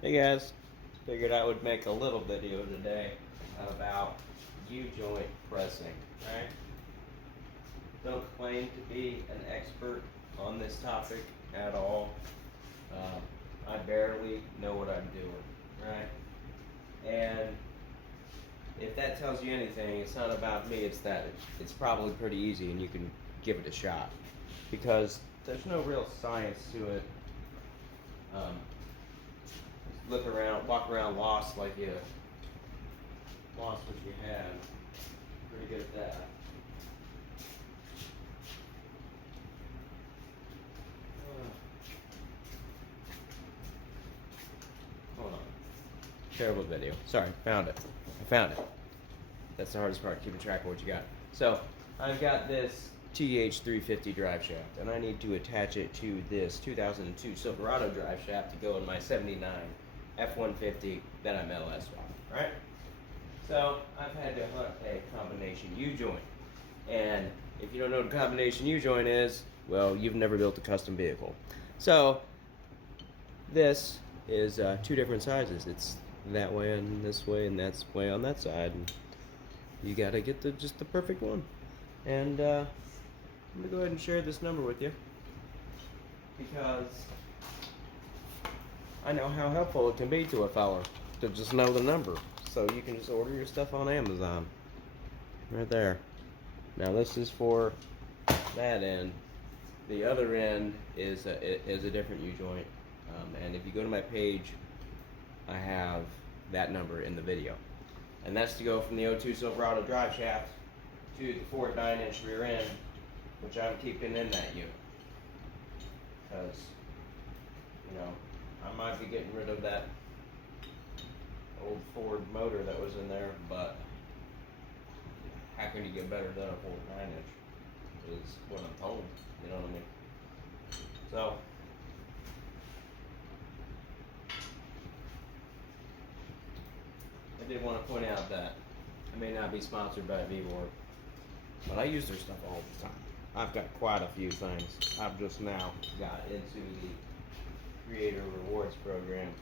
Hey guys, figured I would make a little video today about U-joint pressing, right? Don't claim to be an expert on this topic at all. I barely know what I'm doing, right? And if that tells you anything, it's not about me, it's that it's probably pretty easy and you can give it a shot. Because there's no real science to it. Walk around lost like you lost what you had. Pretty good at that. Hold on. Terrible video. Sorry, found it. I found it. That's the hardest part, keeping track of what you got. So, I've got this TH350 drive shaft, and I need to attach it to this 2002 Silverado drive shaft to go in my 79 F-150 that I'm LS on, right? So, I've had to hunt a combination U-joint. And if you don't know what a combination U-joint is, well, you've never built a custom vehicle. So, this is two different sizes. It's that way and this way, and that's way on that side. And you gotta get just the perfect one. And I'm gonna go ahead and share this number with you because I know how helpful it can be to a fella to just know the number. So you can just order your stuff on Amazon. Right there. Now this is for that end. The other end is a different U-joint. And if you go to my page, I have that number in the video. And that's to go from the 02 Silverado drive shaft to the 4 9-inch rear end, which I'm keeping in that unit. Because, you know, I might be getting rid of that old Ford motor that was in there, but how can you get better than a 4 9-inch? Is what I'm told, you know what I mean? So, I did want to point out that I may not be sponsored by vevor, but I use their stuff all the time. I've got quite a few things. I've just now got into the Creator Rewards program,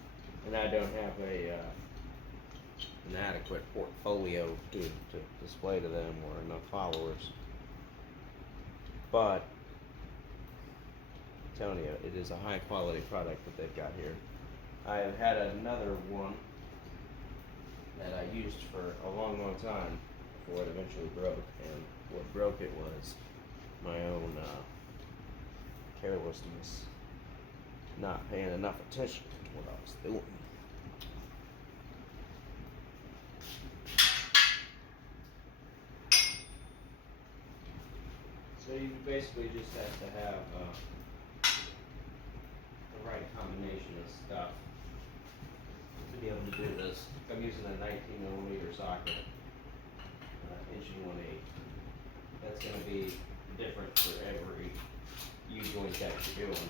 and I don't have an adequate portfolio to display to them or enough followers. But I'm telling you, it is a high quality product that they've got here. I have had another one that I used for a long time before it eventually broke, and what broke it was my own carelessness, not paying enough attention to what I was doing. So you basically just have to have the right combination of stuff to be able to do this. I'm using a 19mm socket, inch and 1/8. That's going to be different for every U-joint that you're doing.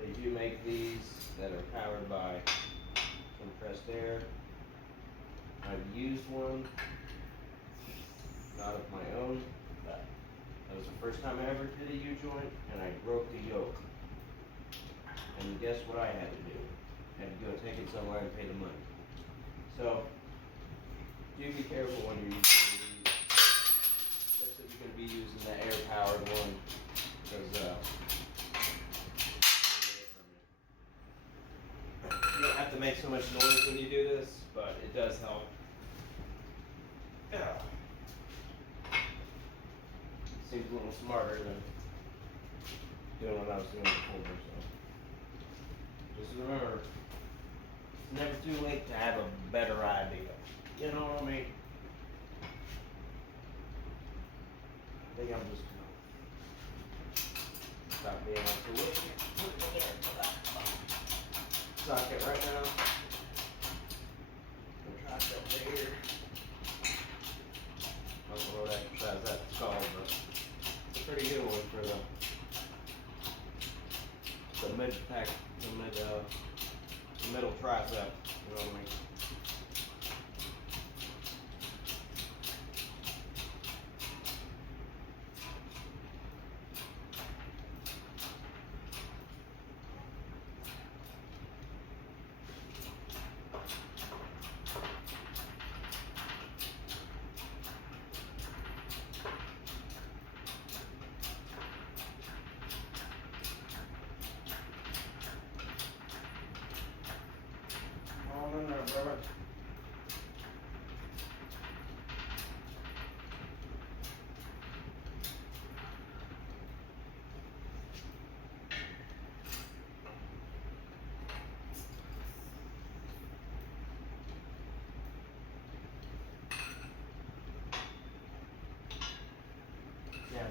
They do make these that are powered by compressed air. I've used one, not of my own, but that was the first time I ever did a U-joint, and I broke the yoke. And guess what I had to do? I had to go take it somewhere and pay the money. So, do be careful when you're using these, especially if you're going to be using the air-powered one, because you don't have to make so much noise when you do this, but it does help. Seems a little smarter than doing what I was doing before, so. Just remember, it's never too late to have a better idea. You know what I mean? I think I'm just gonna stop being on the way. Socket right now. We'll try that right here. I don't know what exercise that's called, but it's a pretty good one for the mid-pack, the middle tricep, you know what I mean?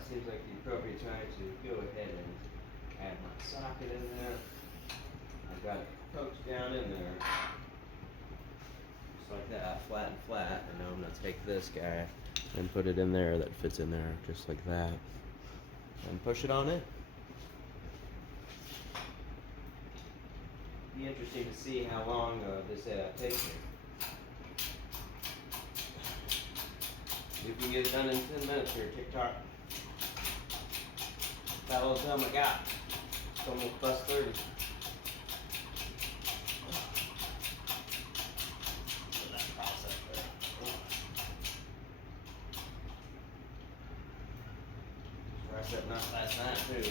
it seems like the appropriate time to go ahead and add my socket in there. I've got it poked down in there. Just like that, flat and flat. And now I'm going to take this guy and put it in there that fits in there, just like that. And push it on in. Be interesting to see how long this takes me. We can get it done in 10 minutes here, TikTok. That little time I got. It's almost plus 30. Put that toss up there. Try setting up last night too.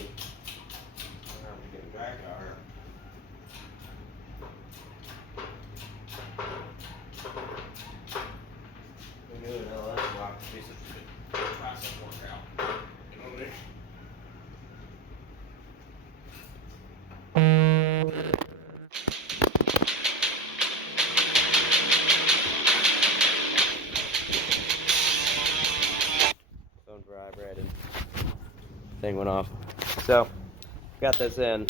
I'm getting dry car. We knew it, let's walk the piece of process work out. Get over there. Phone dry bread and thing went off. So, got this in. I'm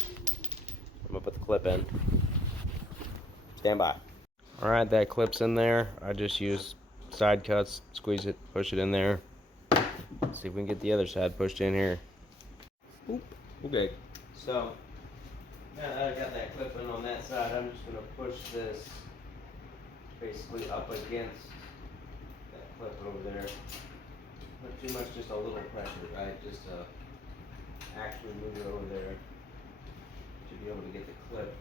gonna put the clip in. Stand by. Alright, that clip's in there. I just use side cuts, squeeze it, push it in there. Let's see if we can get the other side pushed in here. Oop. Okay. So, now that I got that clip in on that side, I'm just gonna push this basically up against that clip over there. Not too much, just a little pressure, right? Just to actually move it over there to be able to get the clip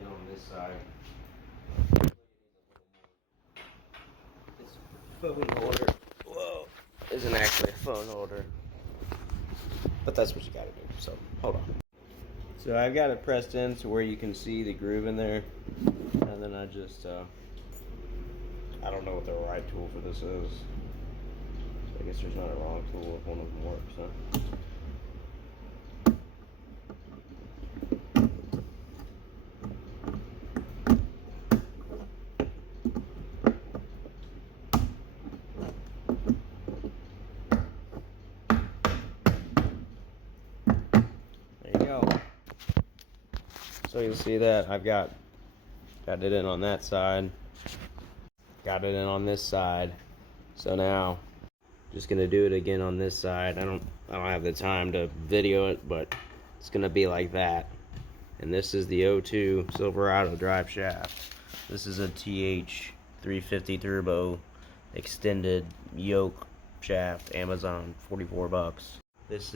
in on this side. This phone holder, whoa, isn't actually a phone holder, but that's what you gotta do. So hold on. So I've got it pressed in to where you can see the groove in there, and then I just I don't know what the right tool for this is. So I guess there's not a wrong tool if one of them works, huh? There you go. So you'll see that I've got it in on that side, got it in on this side. So now just gonna do it again on this side. I don't have the time to video it, but it's gonna be like that. And this is the O2 Silverado drive shaft. This is a TH350 turbo extended yoke shaft, Amazon, 44 bucks. This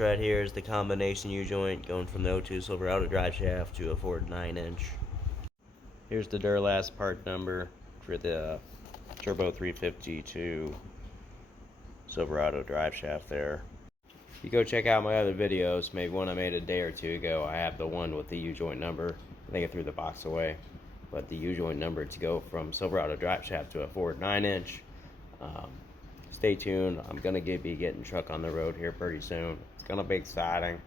right here is the combination U-joint going from the O2 Silverado drive shaft to a Ford 9-inch. Here's the Durlast part number for the Turbo 350 to Silverado drive shaft there. If you go check out my other videos, maybe one I made a day or two ago, I have the one with the U-joint number. I think I threw the box away. But the U-joint number to go from Silverado drive shaft to a Ford 9-inch. Stay tuned. I'm going to be getting truck on the road here pretty soon. It's going to be exciting.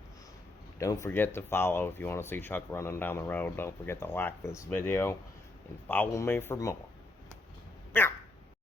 Don't forget to follow if you want to see Chuck running down the road. Don't forget to like this video and follow me for more. Yeah.